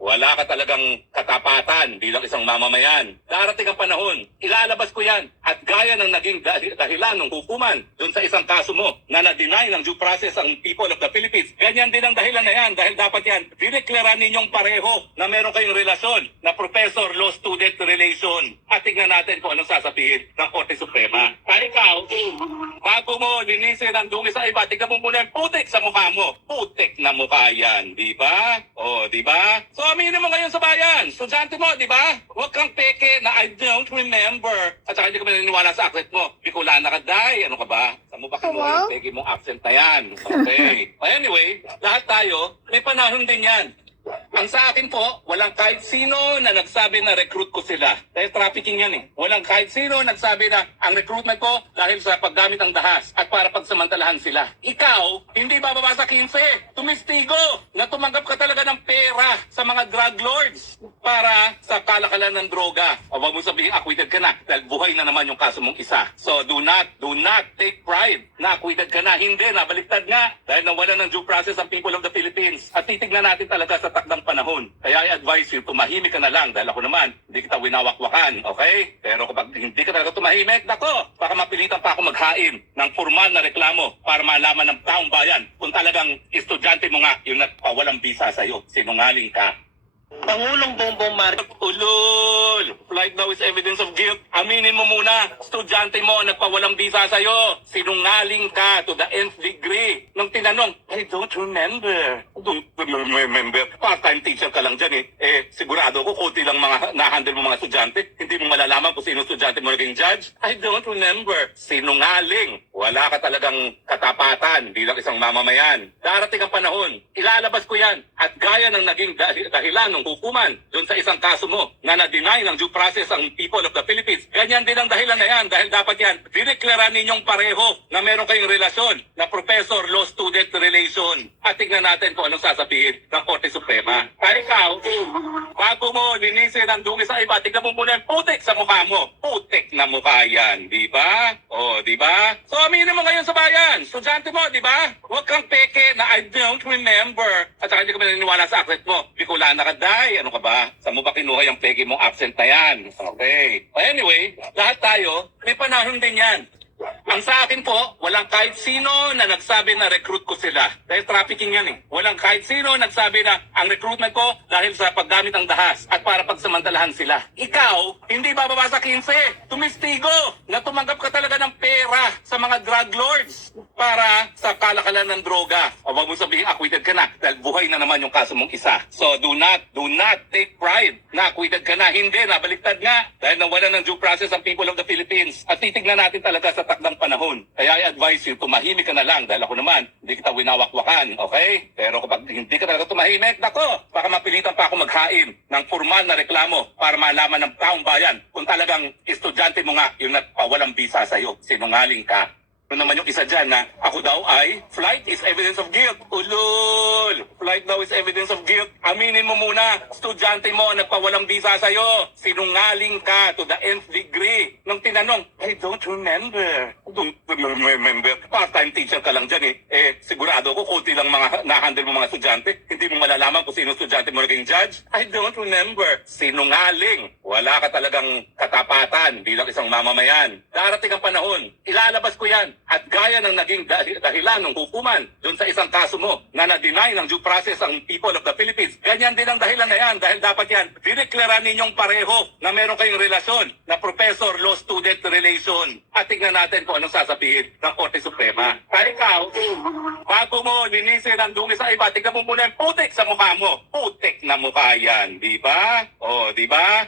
Wala ka talagang katapatan bilang isang mamamayan. Darating ang panahon, ilalabas ko yan. At gaya ng naging dahilan ng hukuman dun sa isang kaso mo na na-deny ng due process ang people of the Philippines, ganyan din ang dahilan na yan. Dahil dapat yan, dineklara ninyong pareho na meron kayong relasyon na professor-law-student relation. At tingnan natin kung anong sasabihin ng Korte Suprema. Kaya ikaw, bago mo linisin ang dumi sa iba, tingnan mo muna yung putik sa mukha mo. Putik na mukha yan, di ba? O, di ba? So aminin mo ngayon sa bayan, estudyante mo, di ba? Huwag kang peke na I don't remember. At saka hindi ka maniniwala sa akit mo. Bicolana ka, day. Ano ka ba? Saan mo ba kinuha yung peke mong absent na yan? Okay. Anyway, lahat tayo, may panahon din yan. Ang sa akin po, walang kahit sino na nagsabi na recruit ko sila. Dahil trafficking yan eh. Walang kahit sino nagsabi na ang recruitment ko dahil sa paggamit ng dahas at para pagsamantalahan sila. Ikaw, hindi bababa sa 15. Tumistigo na tumanggap ka talaga ng pera sa mga drug lords para sa kalakalan ng droga. O wag mo sabihin acquitted ka na dahil buhay na naman yung kaso mong isa. So do not take pride na acquitted ka na. Hindi, nabaliktad nga dahil nawala ng due process ang people of the Philippines. At titignan natin talaga sa takdang panahon. Kaya I advise you, tumahimik ka na lang dahil ako naman, hindi kita winawakwakan, okay? Pero kapag hindi ka talaga tumahimik, nako, baka mapilitan pa ako maghain ng formal na reklamo para malaman ng taong bayan kung talagang estudyante mo nga yung nagpawalang bisa sa'yo. Sinungaling ka. Pangulong Bongbong Marcos. Ulol! Flight daw is evidence of guilt. Aminin mo muna, estudyante mo ang nagpawalang bisa sa'yo. Sinungaling ka to the nth degree. Nung tinanong, I don't remember. Don't remember. Part-time teacher ka lang dyan eh. Sigurado ko, kunti lang mga na-handle mo mga estudyante. Hindi mo malalaman kung sino estudyante mo naging judge. I don't remember. Sinungaling. Wala ka talagang katapatan bilang isang mamamayan. Darating ang panahon, ilalabas ko yan. At gaya ng naging dahilan ng hukuman doon sa isang kaso mo na na-deny ng due process ang people of the Philippines, ganyan din ang dahilan na yan. Dahil dapat yan, dineklara ninyong pareho na meron kayong relasyon na professor-law-student relation. At tingnan natin kung anong sasabihin ng Korte Suprema. Kaya ikaw, bago mo linisin ang dumi sa iba, tingnan mo muna yung putik sa mukha mo. Putik na mukha yan, di ba? O, di ba? So aminin mo ngayon sa bayan, estudyante mo, di ba? Huwag kang peke na I don't remember. At saka hindi ka maniniwala sa akit mo. Bicolana ka, day. Ano ka ba? Saan mo ba kinuha yung peke mong absent na yan? Okay. Anyway, lahat tayo, may panahon din yan. Ang sa akin po, walang kahit sino na nagsabi na recruit ko sila. Dahil trafficking yan eh. Walang kahit sino nagsabi na ang recruitment ko dahil sa paggamit ng dahas at para pagsamantalahan sila. Ikaw, hindi bababa sa 15. Tumistigo na tumanggap ka talaga ng pera sa mga drug lords para sa kalakalan ng droga. O wag mo sabihin acquitted ka na dahil buhay na naman yung kaso mong isa. So do not take pride na acquitted ka na. Hindi, nabaliktad nga dahil nawala ng due process ang people of the Philippines. At titignan natin talaga sa takdang panahon. Kaya I advise you, tumahimik ka na lang dahil ako naman, hindi kita winawakwakan, okay? Pero kapag hindi ka talaga tumahimik, nako, baka mapilitan pa ako maghain ng formal na reklamo para malaman ng taong bayan kung talagang estudyante mo nga yung nagpawalang bisa sa'yo. Sinungaling ka. Ano naman yung isa dyan na ako daw ay flight is evidence of guilt. Ulol! Flight daw is evidence of guilt. Aminin mo muna, estudyante mo ang nagpawalang bisa sa'yo. Sinungaling ka to the nth degree. Nung tinanong, I don't remember. Don't remember. Part-time teacher ka lang dyan eh. Sigurado ko, kunti lang mga na-handle mo mga estudyante. Hindi mo malalaman kung sino estudyante mo naging judge. I don't remember. Sinungaling. Wala ka talagang katapatan bilang isang mamamayan. Darating ang panahon, ilalabas ko yan. At gaya ng naging dahilan ng hukuman doon sa isang kaso mo na na-deny ng due process ang people of the Philippines, ganyan din ang dahilan na yan. Dahil dapat yan, dineklara ninyong pareho na meron kayong relasyon na professor-law-student relation. At tingnan natin kung anong sasabihin ng Korte Suprema. Kaya ikaw, bago mo linisin ang dumi sa iba, tingnan mo muna yung putik sa mukha mo. Putik na mukha yan, di ba? O, di ba?